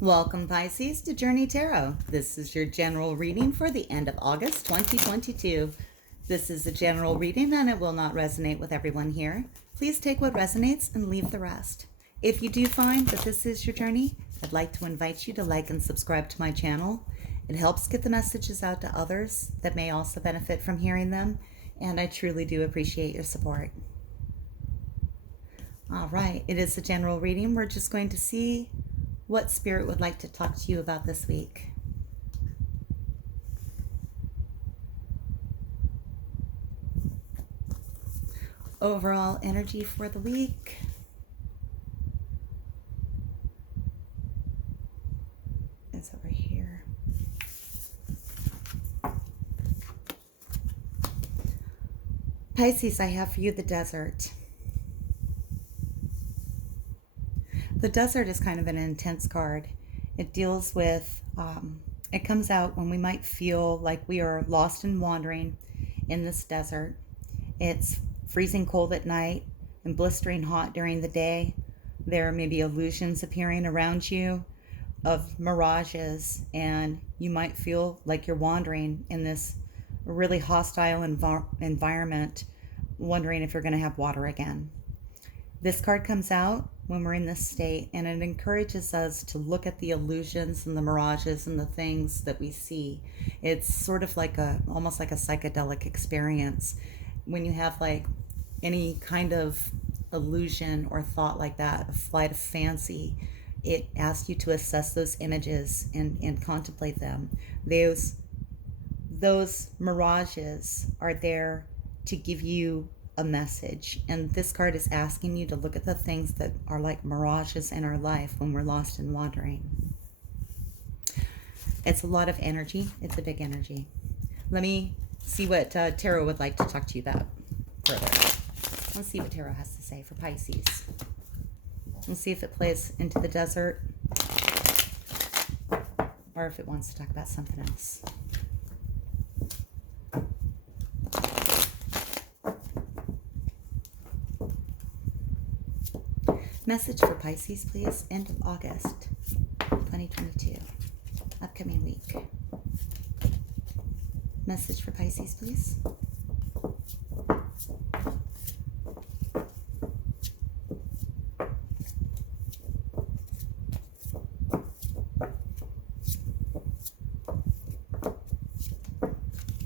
Welcome, Pisces, to Journey Tarot. This is your general reading for the end of August 2022. This is a general reading and it will not resonate with everyone here. Please take what resonates and leave the rest. If you do find that this is your journey, I'd like to invite you to like and subscribe to my channel. It helps get the messages out to others that may also benefit from hearing them, and I truly do appreciate your support. All right, it is a general reading. We're just going to see what Spirit would like to talk to you about this week. Overall energy for the week. It's over here. Pisces, I have for you the desert. The desert is kind of an intense card. It deals with, it comes out when we might feel like we are lost and wandering in this desert. It's freezing cold at night and blistering hot during the day. There may be illusions appearing around you of mirages, and you might feel like you're wandering in this really hostile environment, wondering if you're going to have water again. This card comes out when we're in this state, and it encourages us to look at the illusions and the mirages and the things that we see. It's sort of like almost like a psychedelic experience. When you have like any kind of illusion or thought like that, a flight of fancy, it asks you to assess those images and contemplate them. Those mirages are there to give you a message, and this card is asking you to look at the things that are like mirages in our life when we're lost and wandering. It's a lot of energy. It's a big energy. Let me see what Tarot would like to talk to you about further. Let's see what Tarot has to say for Pisces. Let's see if it plays into the desert or if it wants to talk about something else. Message for Pisces, please. End of August 2022. Upcoming week. Message for Pisces, please.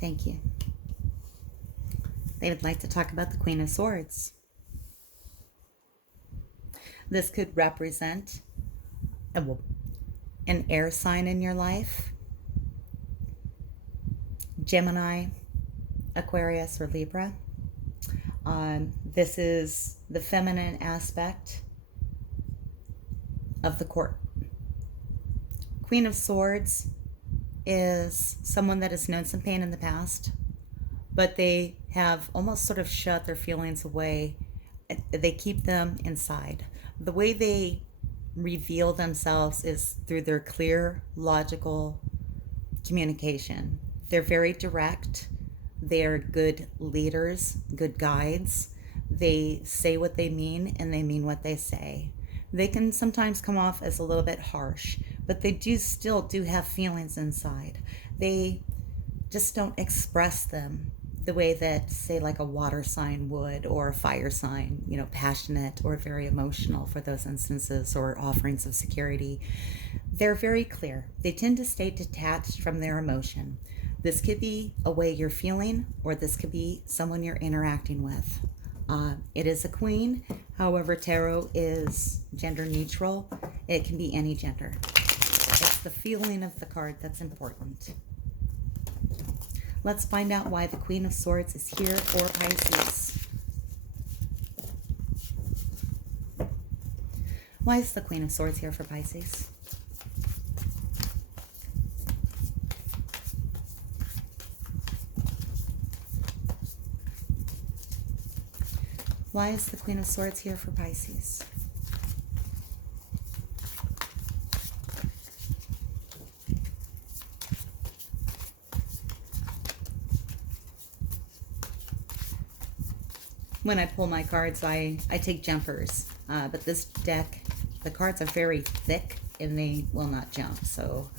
Thank you. They would like to talk about the Queen of Swords. This could represent an air sign in your life. Gemini, Aquarius, or Libra. This is the feminine aspect of the court. Queen of Swords is someone that has known some pain in the past, but they have almost sort of shut their feelings away. They keep them inside. The way they reveal themselves is through their clear, logical communication. They're very direct. They're good leaders, good guides. They say what they mean and they mean what they say. They can sometimes come off as a little bit harsh, but they still do have feelings inside. They just don't express them the way that, say, like a water sign would, or a fire sign, passionate or very emotional for those instances, or offerings of security. They're very clear. They tend to stay detached from their emotion. This could be a way you're feeling, or this could be someone you're interacting with. It is a queen. However, tarot is gender neutral. It can be any gender. It's the feeling of the card that's important. Let's find out why the Queen of Swords is here for Pisces. Why is the Queen of Swords here for Pisces? Why is the Queen of Swords here for Pisces? When I pull my cards, I take jumpers. But this deck, the cards are very thick and they will not jump. So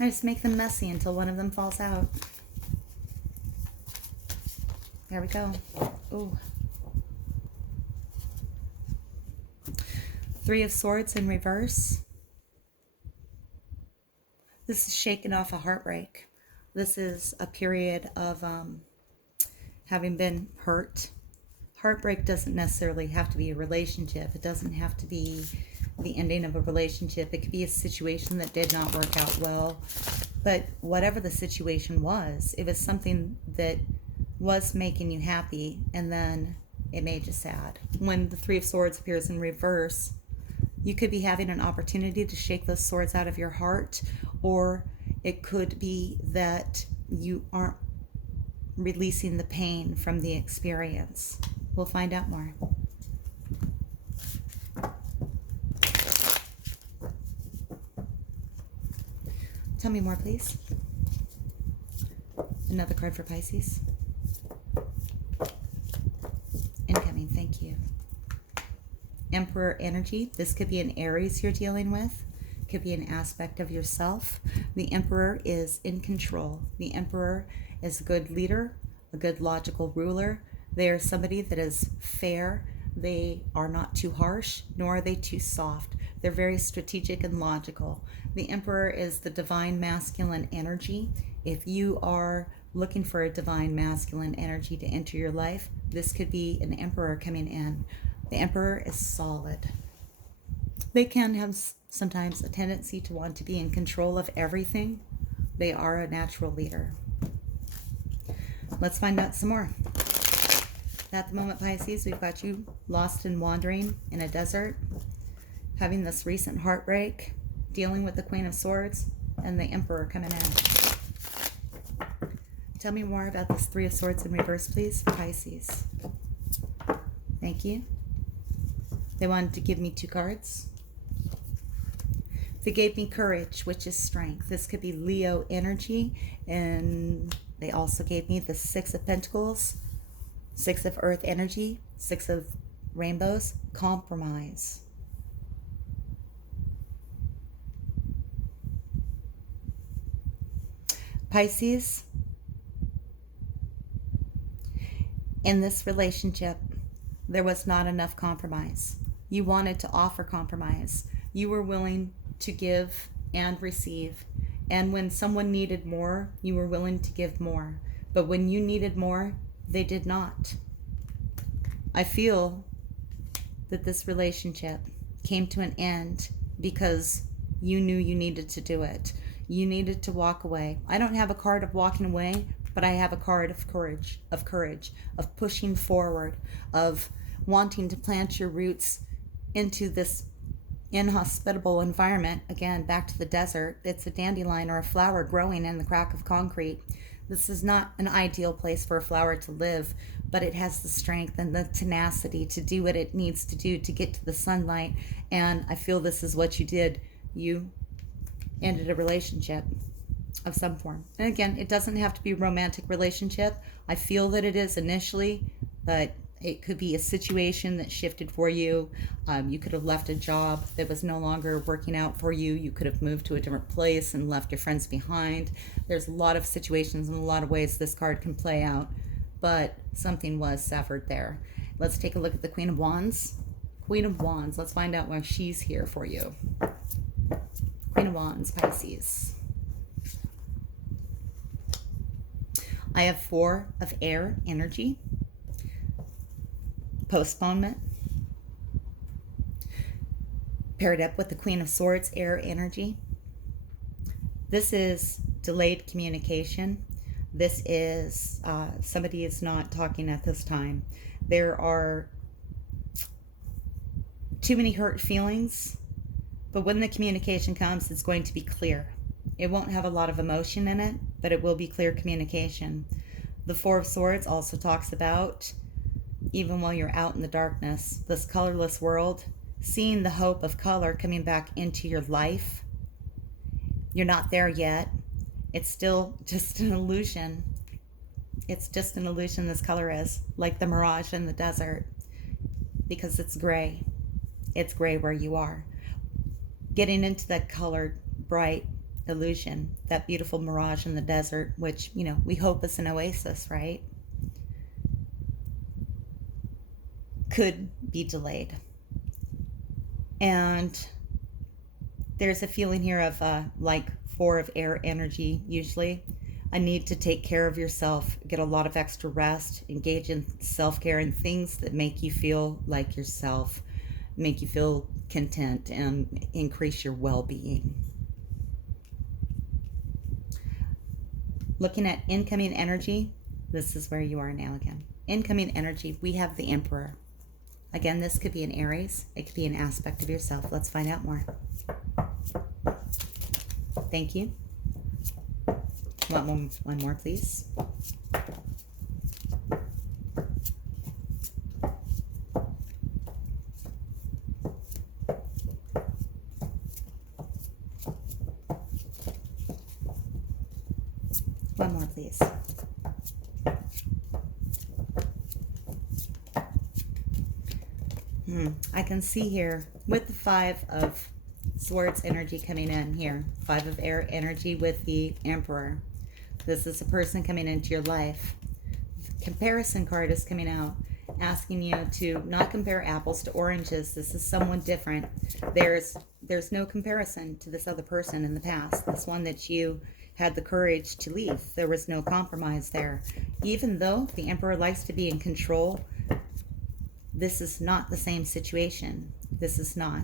I just make them messy until one of them falls out. There we go. Ooh. Three of Swords in reverse. This is shaking off a heartbreak. This is a period of having been hurt. Heartbreak doesn't necessarily have to be a relationship. It doesn't have to be the ending of a relationship. It could be a situation that did not work out well. But whatever the situation was, it was something that was making you happy, and then it made you sad. When the Three of Swords appears in reverse, you could be having an opportunity to shake those swords out of your heart, or it could be that you aren't releasing the pain from the experience. We'll find out more. Tell me more, please. Another card for Pisces. Incoming, thank you. Emperor energy. This could be an Aries you're dealing with. Could be an aspect of yourself. The Emperor is in control. The Emperor is a good leader, a good logical ruler. They are somebody that is fair. They are not too harsh, nor are they too soft. They're very strategic and logical. The Emperor is the divine masculine energy. If you are looking for a divine masculine energy to enter your life, this could be an Emperor coming in. The Emperor is solid. They can have sometimes a tendency to want to be in control of everything. They are a natural leader. Let's find out some more. At the moment, Pisces, we've got you lost and wandering in a desert, having this recent heartbreak, dealing with the Queen of Swords, and the Emperor coming in. Tell me more about this Three of Swords in reverse, please, for Pisces. Thank you. They wanted to give me 2 cards. They gave me courage, which is strength. This could be Leo energy, and they also gave me the 6 of Pentacles, 6 of Earth energy, 6 of Rainbows, compromise. Pisces, in this relationship, there was not enough compromise. You wanted to offer compromise. You were willing to give and receive. And when someone needed more, you were willing to give more. But when you needed more, they did not. I feel that this relationship came to an end because you knew you needed to do it. You needed to walk away. I don't have a card of walking away, but I have a card of courage, of pushing forward, of wanting to plant your roots into this inhospitable environment. Again, back to the desert. It's a dandelion or a flower growing in the crack of concrete. This is not an ideal place for a flower to live, but it has the strength and the tenacity to do what it needs to do to get to the sunlight. And I feel this is what you did. You ended a relationship of some form. And again, it doesn't have to be a romantic relationship. I feel that it is initially, but it could be a situation that shifted for you. You could have left a job that was no longer working out for you. You could have moved to a different place and left your friends behind. There's a lot of situations and a lot of ways this card can play out, but something was severed there. Let's take a look at the Queen of Wands. Queen of Wands, let's find out why she's here for you. Queen of Wands, Pisces. I have 4 of air energy. Postponement. Paired up with the Queen of Swords, air energy. This is delayed communication. This is somebody is not talking at this time. There are too many hurt feelings, but when the communication comes, it's going to be clear. It won't have a lot of emotion in it, but it will be clear communication. The 4 of Swords also talks about, even while you're out in the darkness, this colorless world, seeing the hope of color coming back into your life. You're not there yet. It's still just an illusion. It's just an illusion, this color is, like the mirage in the desert, because it's gray. It's gray where you are. getting into that colored, bright illusion, that beautiful mirage in the desert, which, we hope is an oasis, right? Could be delayed. And there's a feeling here of like 4 of air energy, usually. A need to take care of yourself, get a lot of extra rest, engage in self-care and things that make you feel like yourself, make you feel content and increase your well-being. Looking at incoming energy, this is where you are now again. Incoming energy, we have the Emperor. Again, this could be an Aries. It could be an aspect of yourself. Let's find out more. Thank you. Want one more, please? One more, please. I can see here with the 5 of Swords energy coming in here. 5 of air energy with the Emperor. This is a person coming into your life. The comparison card is coming out, asking you to not compare apples to oranges. This is someone different. There's no comparison to this other person in the past. This one that you had the courage to leave. There was no compromise there. Even though the Emperor likes to be in control, this is not the same situation. This is not.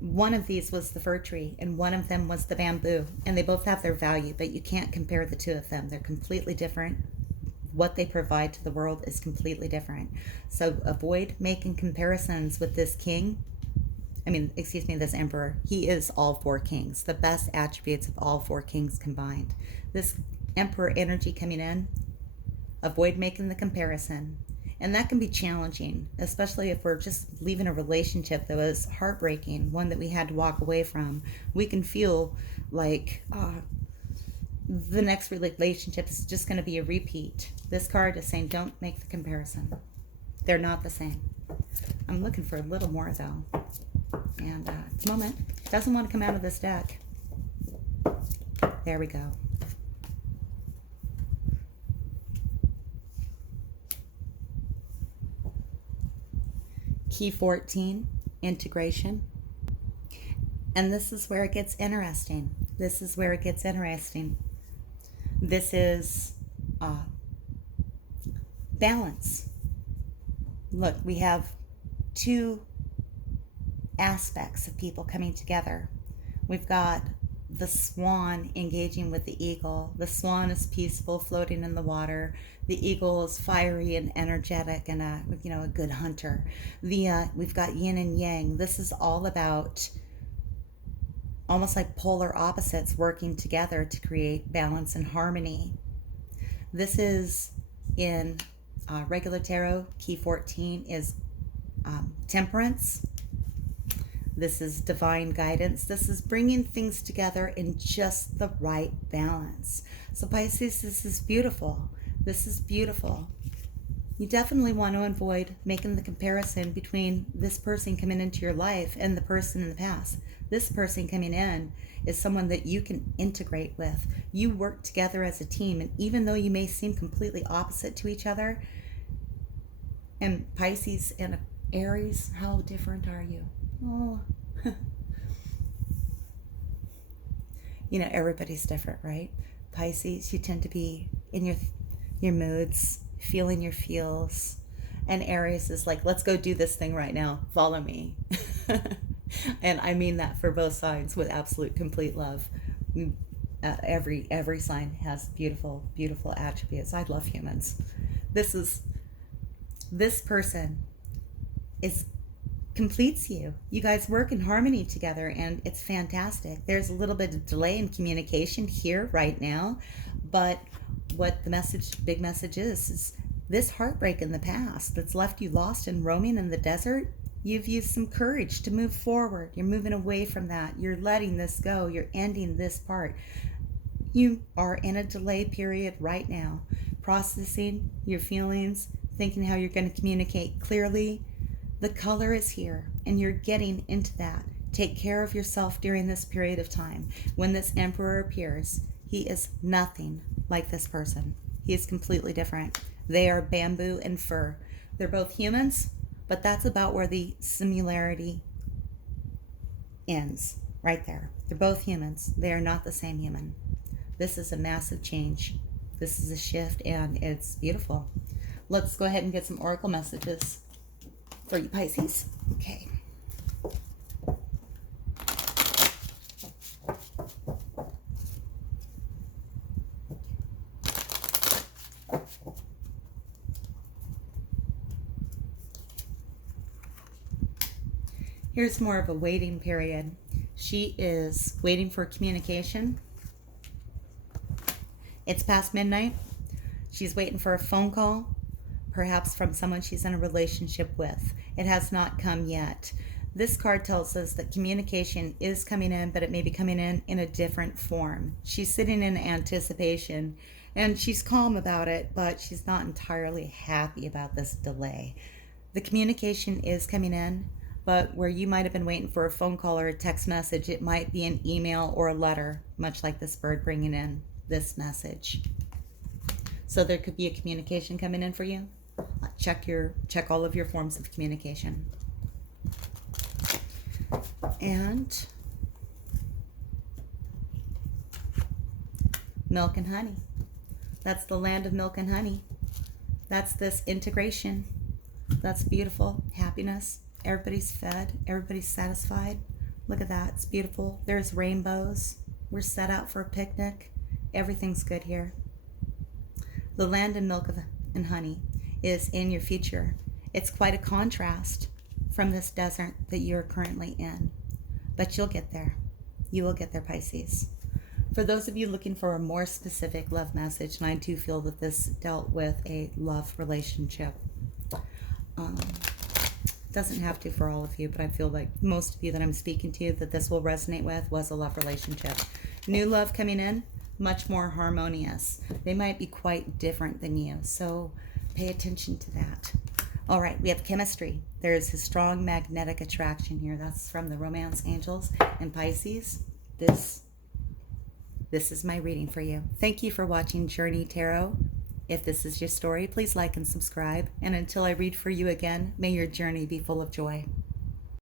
One of these was the fir tree, and one of them was the bamboo, and they both have their value, but you can't compare the 2 of them. They're completely different. What they provide to the world is completely different. So avoid making comparisons with this king. This Emperor. He is all 4 kings, the best attributes of all 4 kings combined. This Emperor energy coming in, avoid making the comparison. And that can be challenging, especially if we're just leaving a relationship that was heartbreaking, one that we had to walk away from. We can feel like the next relationship is just going to be a repeat. This card is saying don't make the comparison. They're not the same. I'm looking for a little more, though. And at the moment, it doesn't want to come out of this deck. There we go. Key 14, integration. And this is where it gets interesting. This is balance. Look, we have 2 aspects of people coming together. We've got the swan engaging with the eagle. The swan is peaceful, floating in the water. The eagle is fiery and energetic and a good hunter. We've got yin and yang. This is all about almost like polar opposites working together to create balance and harmony. This is in regular tarot. Key 14 is temperance. This is divine guidance. This is bringing things together in just the right balance. So Pisces, this is beautiful. This is beautiful. You definitely want to avoid making the comparison between this person coming into your life and the person in the past. This person coming in is someone that you can integrate with. You work together as a team, and even though you may seem completely opposite to each other, and Pisces and Aries, how different are you? Oh, everybody's different, right? Pisces, you tend to be in your moods, feeling your feels, and Aries is like, let's go do this thing right now. Follow me. And I mean that for both sides with absolute, complete love. Every sign has beautiful, beautiful attributes. I love humans. This person completes you. You guys work in harmony together, and it's fantastic. There's a little bit of delay in communication here right now, but what the big message is this heartbreak in the past that's left you lost and roaming in the desert. You've used some courage to move forward. You're moving away from that. You're letting this go. You're ending this part. You are in a delay period right now, processing your feelings, thinking how you're going to communicate clearly, The color is here, and you're getting into that. Take care of yourself during this period of time. When this Emperor appears, he is nothing like this person. He is completely different. They are bamboo and fur. They're both humans, but that's about where the similarity ends, right there. They're both humans. They are not the same human. This is a massive change. This is a shift, and it's beautiful. Let's go ahead and get some oracle messages for you, Pisces. Okay. Here's more of a waiting period. She is waiting for communication. It's past midnight. She's waiting for a phone call, perhaps from someone she's in a relationship with. It has not come yet. This card tells us that communication is coming in, but it may be coming in a different form. She's sitting in anticipation, and she's calm about it, but she's not entirely happy about this delay. The communication is coming in, but where you might have been waiting for a phone call or a text message, it might be an email or a letter, much like this bird bringing in this message. So there could be a communication coming in for you. Check all of your forms of communication. And milk and honey. That's the land of milk and honey. That's this integration. That's beautiful. Happiness. Everybody's fed. Everybody's satisfied. Look at that. It's beautiful. There's rainbows. We're set out for a picnic. Everything's good here. The land and milk and honey is in your future. It's quite a contrast from this desert that you're currently in. But you'll get there. You will get there, Pisces. For those of you looking for a more specific love message, and I do feel that this dealt with a love relationship, doesn't have to for all of you, but I feel like most of you that I'm speaking to that this will resonate with was a love relationship. New love coming in, much more harmonious. They might be quite different than you, so pay attention to that. All right, we have chemistry. There's a strong magnetic attraction here. That's from the Romance Angels and Pisces. This is my reading for you. Thank you for watching Journey Tarot. If this is your story, please like and subscribe. And until I read for you again, may your journey be full of joy.